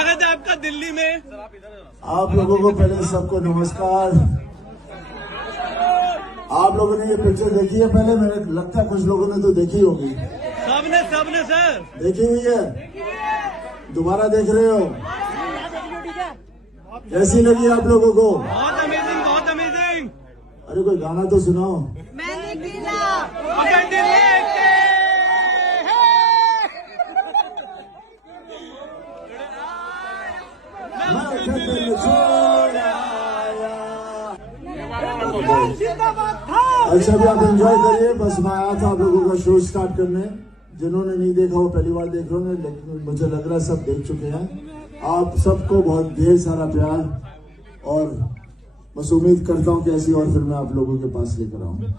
स्वागत है आपका दिल्ली में। आप लोगों को पहले सबको नमस्कार। आप लोगों ने ये पिक्चर देखी है पहले? मेरे लगता है कुछ लोगों ने तो देखी होगी। सबने सर देखी हुई है? दोबारा देख रहे हो? कैसी लगी आप लोगों को? बहुत अमेजिंग, बहुत अमेजिंग। अरे कोई गाना तो सुनाओ। मैंने गिना अच्छा भी आप एंजॉय करिए। बस मैं आया था आप लोगों का शो स्टार्ट करने। जिन्होंने नहीं देखा वो पहली बार देख रहे हैं, लेकिन मुझे लग रहा है सब देख चुके हैं। आप सबको बहुत ढेर सारा प्यार और बस उम्मीद करता हूँ कि ऐसी और फिल्में आप लोगों के पास लेकर आऊँ।